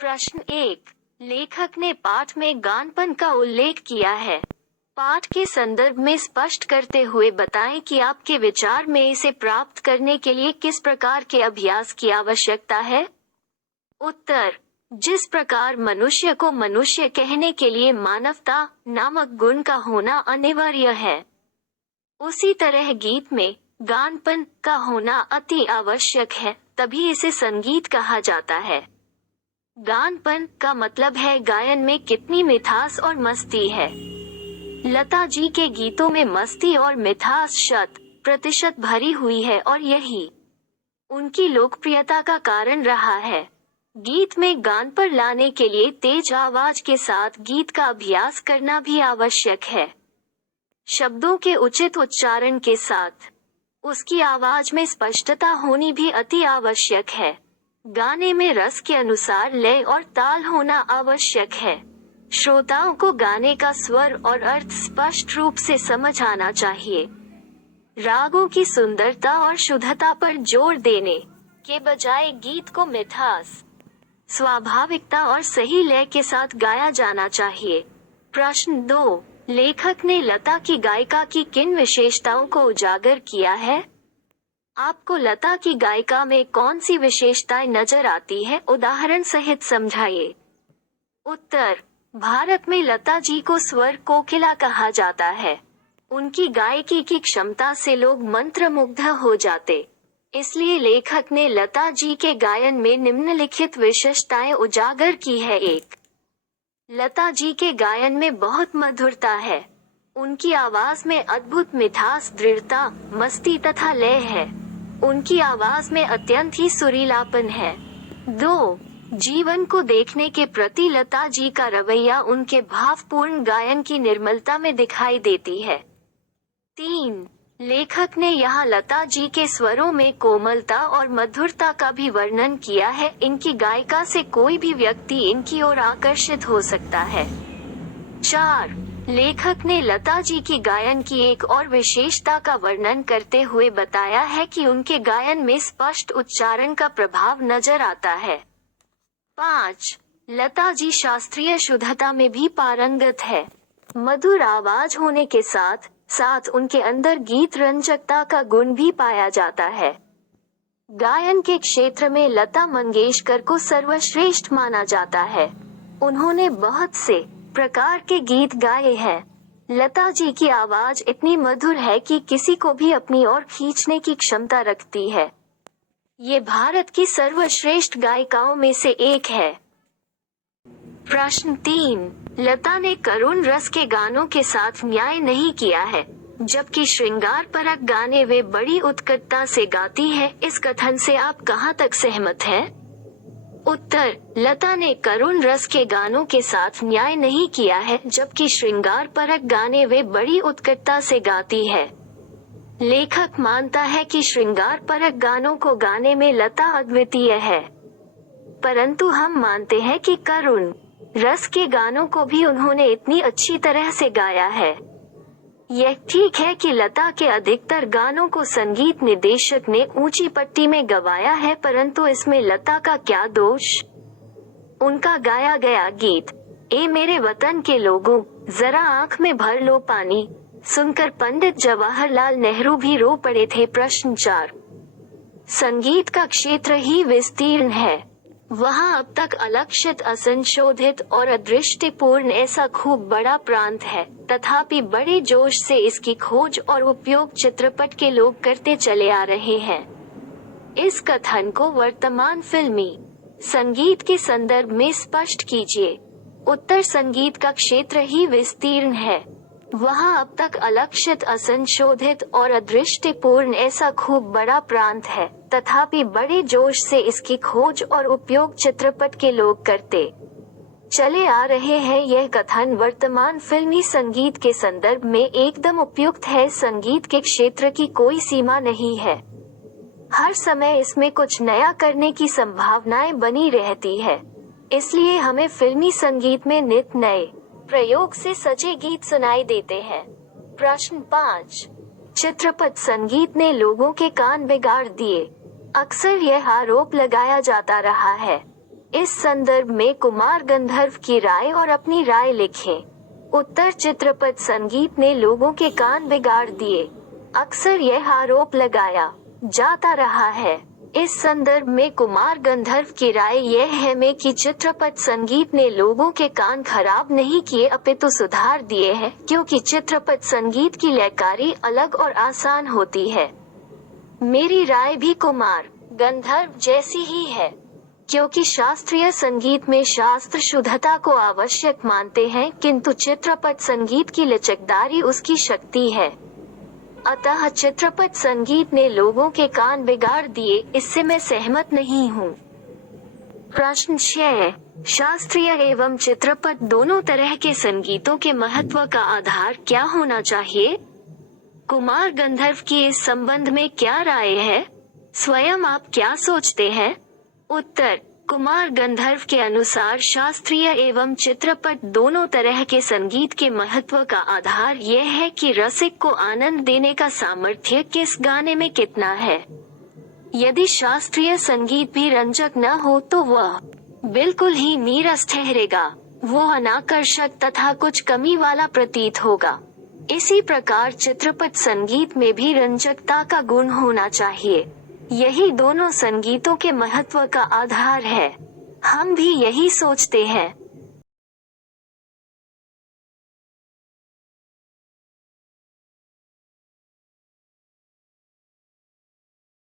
प्रश्न एक, लेखक ने पाठ में गानपन का उल्लेख किया है। पाठ के संदर्भ में स्पष्ट करते हुए बताएं कि आपके विचार में इसे प्राप्त करने के लिए किस प्रकार के अभ्यास की आवश्यकता है। उत्तर, जिस प्रकार मनुष्य को मनुष्य कहने के लिए मानवता नामक गुण का होना अनिवार्य है, उसी तरह गीत में गानपन का होना अति आवश्यक है, तभी इसे संगीत कहा जाता है। गानपन का मतलब है गायन में कितनी मिठास और मस्ती है। लता जी के गीतों में मस्ती और मिठास 100% भरी हुई है और यही उनकी लोकप्रियता का कारण रहा है। गीत में गान पर लाने के लिए तेज आवाज के साथ गीत का अभ्यास करना भी आवश्यक है। शब्दों के उचित उच्चारण के साथ उसकी आवाज में स्पष्टता होनी भी अति आवश्यक है। गाने में रस के अनुसार लय और ताल होना आवश्यक है। श्रोताओं को गाने का स्वर और अर्थ स्पष्ट रूप से समझ आना चाहिए। रागों की सुंदरता और शुद्धता पर जोर देने के बजाय गीत को मिठास, स्वाभाविकता और सही लय के साथ गाया जाना चाहिए। प्रश्न 2, लेखक ने लता की गायिका की किन विशेषताओं को उजागर किया है? आपको लता की गायिका में कौन सी विशेषताएं नजर आती है, उदाहरण सहित समझाइए। उत्तर, भारत में लता जी को स्वर कोकिला कहा जाता है। उनकी गायकी की क्षमता से लोग मंत्रमुग्ध हो जाते। इसलिए लेखक ने लता जी के गायन में निम्नलिखित विशेषताएं उजागर की है। 1, लता जी के गायन में बहुत मधुरता है। उनकी आवाज में अद्भुत मिठास, दृढ़ता, मस्ती तथा लय है। उनकी आवाज में अत्यंत ही सुरीलापन है। 2, जीवन को देखने के प्रति लता जी का रवैया उनके भावपूर्ण गायन की निर्मलता में दिखाई देती है। 3, लेखक ने यहाँ लता जी के स्वरों में कोमलता और मधुरता का भी वर्णन किया है। इनकी गायिका से कोई भी व्यक्ति इनकी ओर आकर्षित हो सकता है। 4, लेखक ने लता जी की गायन की एक और विशेषता का वर्णन करते हुए बताया है कि उनके गायन में स्पष्ट उच्चारण का प्रभाव नजर आता है। 5, लता जी शास्त्रीय शुद्धता में भी पारंगत है। मधुर आवाज होने के साथ साथ उनके अंदर गीत रंजकता का गुण भी पाया जाता है। गायन के क्षेत्र में लता मंगेशकर को सर्वश्रेष्ठ माना जाता है। उन्होंने बहुत से प्रकार के गीत गाए हैं। लता जी की आवाज इतनी मधुर है कि किसी को भी अपनी ओर खींचने की क्षमता रखती है। ये भारत की सर्वश्रेष्ठ गायिकाओं में से एक है। प्रश्न 3, लता ने करुण रस के गानों के साथ न्याय नहीं किया है, जबकि श्रृंगार परक गाने वे बड़ी उत्कटता से गाती है। इस कथन से आप कहां तक सहमत हैं? उत्तर, लता ने करुण रस के गानों के साथ न्याय नहीं किया है, जबकि श्रृंगार परक गाने वे बड़ी उत्कटता से गाती है। लेखक मानता है कि श्रृंगार परक गानों को गाने में लता अद्वितीय है, परंतु हम मानते हैं कि करुण रस के गानों को भी उन्होंने इतनी अच्छी तरह से गाया है। यह ठीक है कि लता के अधिकतर गानों को संगीत निर्देशक ने ऊंची पट्टी में गवाया है, परंतु इसमें लता का क्या दोष? उनका गाया गया गीत ए मेरे वतन के लोगों, जरा आंख में भर लो पानी सुनकर पंडित जवाहरलाल नेहरू भी रो पड़े थे। प्रश्न 4, संगीत का क्षेत्र ही विस्तीर्ण है। वहाँ अब तक अलक्षित, असंशोधित और अदृष्टिपूर्ण ऐसा खूब बड़ा प्रांत है, तथापि बड़े जोश से इसकी खोज और उपयोग चित्रपट के लोग करते चले आ रहे हैं। इस कथन को वर्तमान फिल्मी संगीत के संदर्भ में स्पष्ट कीजिए। उत्तर, संगीत का क्षेत्र ही विस्तीर्ण है। वहाँ अब तक अलक्षित, असंशोधित और अदृष्टिपूर्ण ऐसा खूब बड़ा प्रांत है, तथापि बड़े जोश से इसकी खोज और उपयोग चित्रपट के लोग करते चले आ रहे हैं। यह कथन वर्तमान फिल्मी संगीत के संदर्भ में एकदम उपयुक्त है। संगीत के क्षेत्र की कोई सीमा नहीं है। हर समय इसमें कुछ नया करने की संभावनाएं बनी रहती है। इसलिए हमें फिल्मी संगीत में नित नए प्रयोग से सजे गीत सुनाई देते हैं। प्रश्न 5, चित्रपट संगीत ने लोगों के कान बिगाड़ दिए। अक्सर यह आरोप लगाया जाता रहा है। इस संदर्भ में कुमार गंधर्व की राय और अपनी राय लिखें। उत्तर, चित्रपट संगीत ने लोगों के कान बिगाड़ दिए। अक्सर यह आरोप लगाया जाता रहा है। इस संदर्भ में कुमार गंधर्व की राय यह है में कि चित्रपट संगीत ने लोगों के कान खराब नहीं किए अपितु सुधार दिए हैं, क्योंकि चित्रपट संगीत की लयकारी अलग और आसान होती है। मेरी राय भी कुमार गंधर्व जैसी ही है, क्योंकि शास्त्रीय संगीत में शास्त्र शुद्धता को आवश्यक मानते हैं, किंतु चित्रपट संगीत की लचकदारी उसकी शक्ति है। अतः चित्रपट संगीत ने लोगों के कान बिगाड़ दिए, इससे मैं सहमत नहीं हूँ। प्रश्न 6, शास्त्रीय एवं चित्रपट दोनों तरह के संगीतों के महत्व का आधार क्या होना चाहिए? कुमार गंधर्व की इस संबंध में क्या राय है? स्वयं आप क्या सोचते हैं? उत्तर, कुमार गंधर्व के अनुसार शास्त्रीय एवं चित्रपट दोनों तरह के संगीत के महत्व का आधार यह है कि रसिक को आनंद देने का सामर्थ्य किस गाने में कितना है। यदि शास्त्रीय संगीत भी रंजक न हो तो वह बिल्कुल ही नीरस ठहरेगा, वो अनाकर्षक तथा कुछ कमी वाला प्रतीत होगा। इसी प्रकार चित्रपट संगीत में भी रंजकता का गुण होना चाहिए। यही दोनों संगीतों के महत्व का आधार है। हम भी यही सोचते हैं।